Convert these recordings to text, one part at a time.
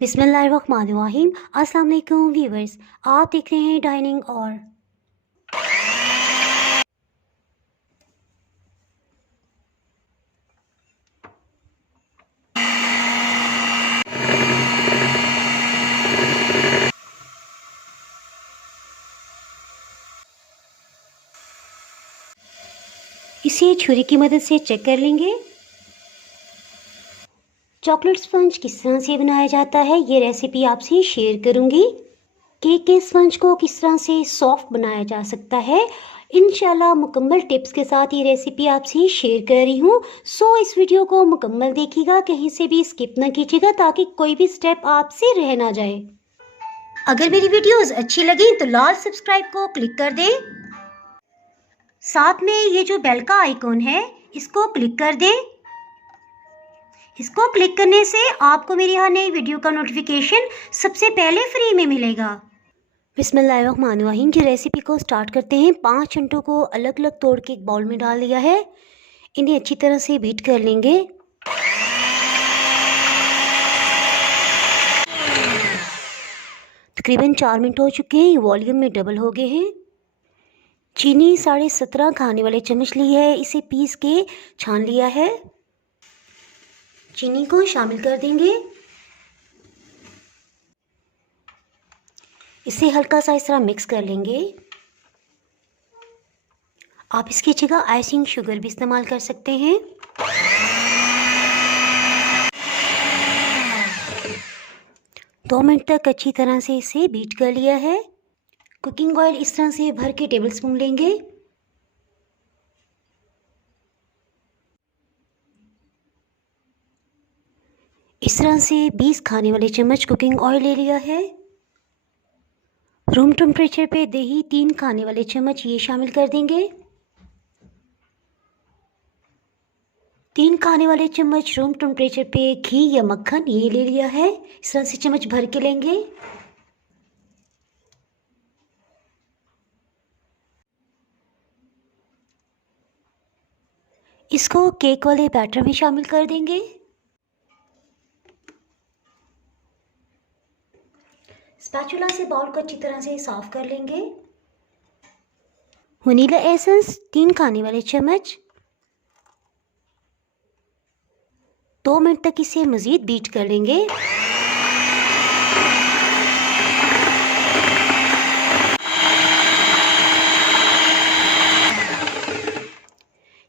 बिस्मिल्लाहिर्रहमानिर्रहीम। अस्सलाम वालेकुम व्यूवर्स, आप देख रहे हैं डाइनिंग और इसे छुरी की मदद से चेक कर लेंगे। चॉकलेट स्पंज किस तरह से बनाया जाता है ये रेसिपी आपसे शेयर करूंगी। केक के स्पंज को किस तरह से सॉफ्ट बनाया जा सकता है, इंशाल्लाह मुकम्मल टिप्स के साथ ये रेसिपी आपसे शेयर कर रही हूँ। सो इस वीडियो को मुकम्मल देखिएगा, कहीं से भी स्किप ना कीजिएगा ताकि कोई भी स्टेप आपसे रह ना जाए। अगर मेरी वीडियोस अच्छी लगी तो लाल सब्सक्राइब को क्लिक कर दें। साथ में ये जो बेल का आइकॉन है इसको क्लिक कर दें। इसको क्लिक करने से आपको मेरी हर नई वीडियो का नोटिफिकेशन सबसे पहले फ्री में मिलेगा। बिस्मिल्लाहिर्रहमानिर्रहीम। की रेसिपी को स्टार्ट करते हैं। 5 अंडों को अलग अलग तोड़ के एक बाउल में डाल दिया है। इन्हें अच्छी तरह से बीट कर लेंगे। तकरीबन 4 मिनट हो चुके हैं। वॉल्यूम में डबल हो गए हैं। चीनी 17.5 खाने वाले चम्मच ली है, इसे पीस के छान लिया है। चीनी को शामिल कर देंगे। इसे हल्का सा इस तरह मिक्स कर लेंगे। आप इसकी जगह आइसिंग शुगर भी इस्तेमाल कर सकते हैं। दो मिनट तक अच्छी तरह से इसे बीट कर लिया है। कुकिंग ऑयल इस तरह से भर के टेबल स्पून लेंगे। इस तरह से 20 खाने वाले चम्मच कुकिंग ऑयल ले लिया है। रूम टेम्परेचर पे दही 3 खाने वाले चम्मच ये शामिल कर देंगे। 3 खाने वाले चम्मच रूम टेम्परेचर पे घी या मक्खन ये ले लिया है। इस तरह से चम्मच भर के लेंगे। इसको केक वाले बैटर में शामिल कर देंगे। स्पैचुला से बाउल को अच्छी तरह से साफ कर लेंगे। वनीला एसेंस 3 खाने वाले चम्मच। 2 मिनट तक इसे मज़ीद बीट कर लेंगे।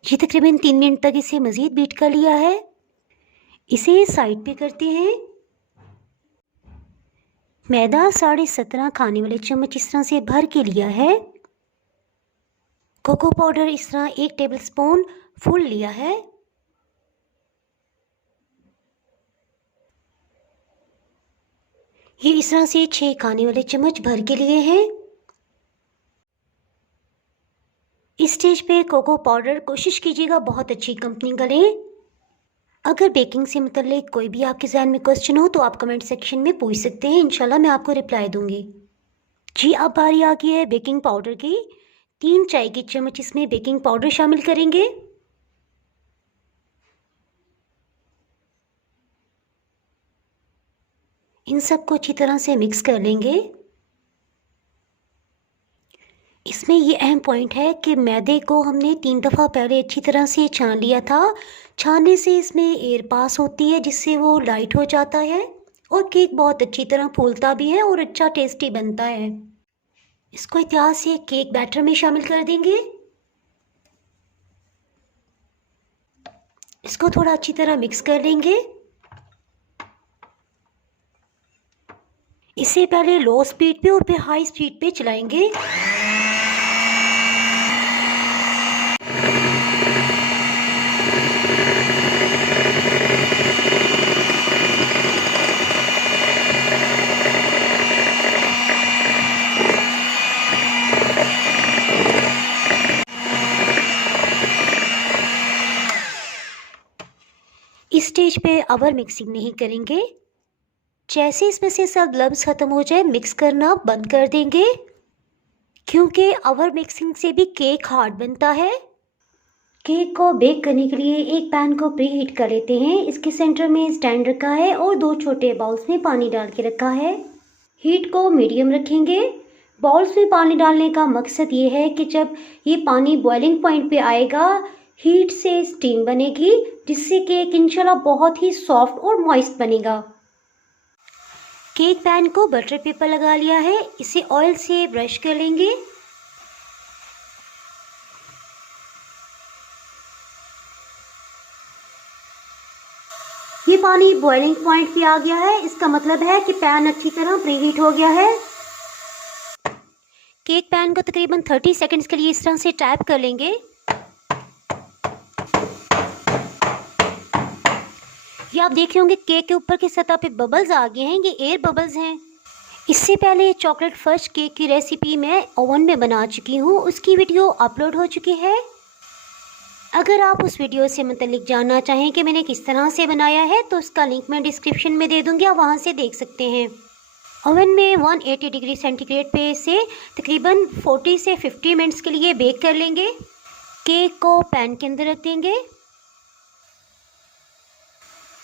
ये तकरीबन 3 मिनट तक इसे मज़ीद बीट कर लिया है। इसे साइड पे करते हैं। मैदा 17.5 खाने वाले चम्मच इस तरह से भर के लिया है। कोको पाउडर इस तरह 1 टेबलस्पून फुल लिया है। ये इस तरह से 6 खाने वाले चम्मच भर के लिए हैं। इस स्टेज पे कोको पाउडर कोशिश कीजिएगा बहुत अच्छी कंपनी का लें। अगर बेकिंग से मुतल्लिक कोई भी आपके ज़हन में क्वेश्चन हो तो आप कमेंट सेक्शन में पूछ सकते हैं, इंशाल्लाह मैं आपको रिप्लाई दूंगी। जी अब बारी आ गई है बेकिंग पाउडर की। 3 चाय की चम्मच इसमें बेकिंग पाउडर शामिल करेंगे। इन सबको अच्छी तरह से मिक्स कर लेंगे। इसमें ये अहम पॉइंट है कि मैदे को हमने 3 दफ़ा पहले अच्छी तरह से छान लिया था। छानने से इसमें एयर पास होती है जिससे वो लाइट हो जाता है और केक बहुत अच्छी तरह फूलता भी है और अच्छा टेस्टी बनता है। इसको एहतियात से केक बैटर में शामिल कर देंगे। इसको थोड़ा अच्छी तरह मिक्स कर लेंगे। इसे पहले लो स्पीड पे और फिर हाई स्पीड पे चलाएंगे। इस स्टेज पे अवर मिक्सिंग नहीं करेंगे। जैसे इसमें से सब लम्स ख़त्म हो जाए मिक्स करना बंद कर देंगे, क्योंकि ओवर मिक्सिंग से भी केक हार्ड बनता है। केक को बेक करने के लिए एक पैन को प्री हीट कर लेते हैं। इसके सेंटर में स्टैंड रखा है और 2 छोटे बाउल्स में पानी डाल के रखा है। हीट को मीडियम रखेंगे। बाउल्स में पानी डालने का मकसद ये है कि जब ये पानी बॉइलिंग पॉइंट पे आएगा, हीट से स्टीम बनेगी, जिससे केक इंशाल्लाह बहुत ही सॉफ्ट और मॉइस्ट बनेगा। केक पैन को बटर पेपर लगा लिया है, इसे ऑयल से ब्रश कर लेंगे। ये पानी बॉइलिंग पॉइंट पे आ गया है, इसका मतलब है कि पैन अच्छी तरह प्रीहीट हो गया है। केक पैन को तकरीबन 30 सेकंड्स के लिए इस तरह से टैप कर लेंगे। ये आप देख रहे होंगे केक के ऊपर की सतह पे बबल्स आ गए हैं, ये एयर बबल्स हैं। इससे पहले चॉकलेट फर्स्ट केक की रेसिपी मैं ओवन में बना चुकी हूँ, उसकी वीडियो अपलोड हो चुकी है। अगर आप उस वीडियो से मुतल्लिक जानना चाहें कि मैंने किस तरह से बनाया है तो उसका लिंक मैं डिस्क्रिप्शन में दे दूँगी, आप वहाँ से देख सकते हैं। ओवन में 180 डिग्री सेंटीग्रेड पे इसे तकरीबन 40 से 50 मिनट्स के लिए बेक कर लेंगे। केक को पैन के अंदर रख देंगे।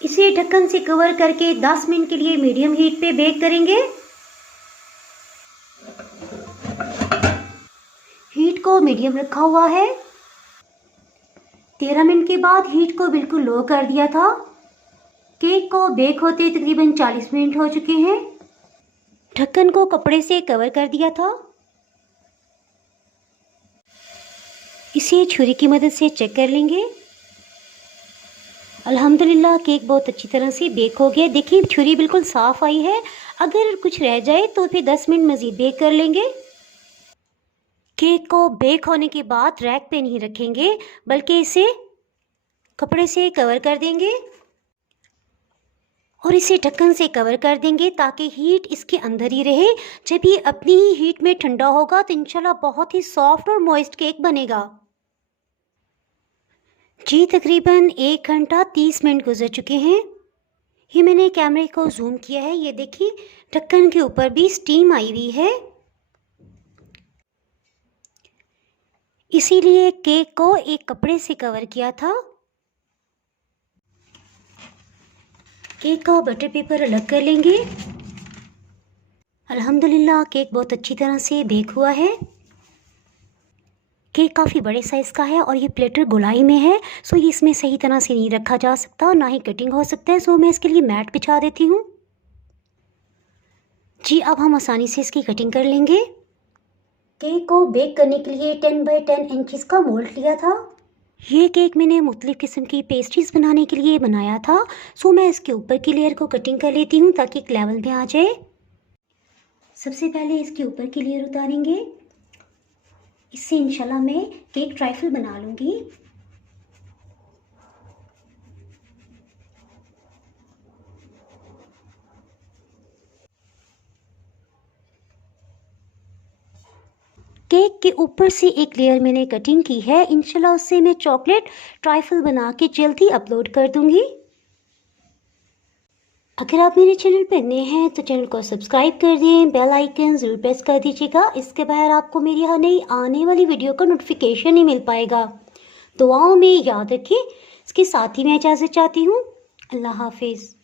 इसे ढक्कन से कवर करके 10 मिनट के लिए मीडियम हीट पे बेक करेंगे। हीट को मीडियम रखा हुआ है। 13 मिनट के बाद हीट को बिल्कुल लो कर दिया था। केक को बेक होते तकरीबन 40 मिनट हो चुके हैं। ढक्कन को कपड़े से कवर कर दिया था। इसे छुरी की मदद से चेक कर लेंगे। अल्हम्दुलिल्लाह केक बहुत अच्छी तरह से बेक हो गया। देखिए छुरी बिल्कुल साफ़ आई है। अगर कुछ रह जाए तो फिर 10 मिनट मज़ीद बेक कर लेंगे। केक को बेक होने के बाद रैक पे नहीं रखेंगे, बल्कि इसे कपड़े से कवर कर देंगे और इसे ढक्कन से कवर कर देंगे ताकि हीट इसके अंदर ही रहे। जब ये अपनी ही हीट में ठंडा होगा तो इंशाल्लाह बहुत ही सॉफ्ट और मॉइस्ट केक बनेगा। जी तकरीबन 1 घंटा 30 मिनट गुजर चुके हैं। ये मैंने कैमरे को जूम किया है, ये देखिए ढक्कन के ऊपर भी स्टीम आई हुई है। इसीलिए केक को एक कपड़े से कवर किया था। केक का बटर पेपर अलग कर लेंगे। अल्हम्दुलिल्लाह केक बहुत अच्छी तरह से बेक हुआ है। केक काफ़ी बड़े साइज़ का है और ये प्लेटर गोलाई में है, सो ये इसमें सही तरह से नहीं रखा जा सकता और ना ही कटिंग हो सकता है। सो मैं इसके लिए मैट बिछा देती हूँ। जी अब हम आसानी से इसकी कटिंग कर लेंगे। केक को बेक करने के लिए 10 बाई 10 इंचज़ का मोल्ड लिया था। ये केक मैंने मुख्तलिफ़ किस्म की पेस्ट्रीज़ बनाने के लिए बनाया था। सो मैं इसके ऊपर की लेयर को कटिंग कर लेती हूँ ताकि एक लेवल में आ जाए। सबसे पहले इसके ऊपर की लेयर उतारेंगे। इससे इंशाल्लाह मैं केक ट्राइफल बना लूँगी। केक के ऊपर से एक लेयर मैंने कटिंग की है, इंशाल्लाह उससे मैं चॉकलेट ट्राइफल बना के जल्दी अपलोड कर दूँगी। अगर आप मेरे चैनल पर नए हैं तो चैनल को सब्सक्राइब कर दें, बेल आइकन ज़रूर प्रेस कर दीजिएगा। इसके बगैर आपको मेरी हर नई आने वाली वीडियो का नोटिफिकेशन नहीं मिल पाएगा। दुआओं में याद रखें। इसके साथ ही मैं इजाज़त चाहती हूँ। अल्लाह हाफिज़।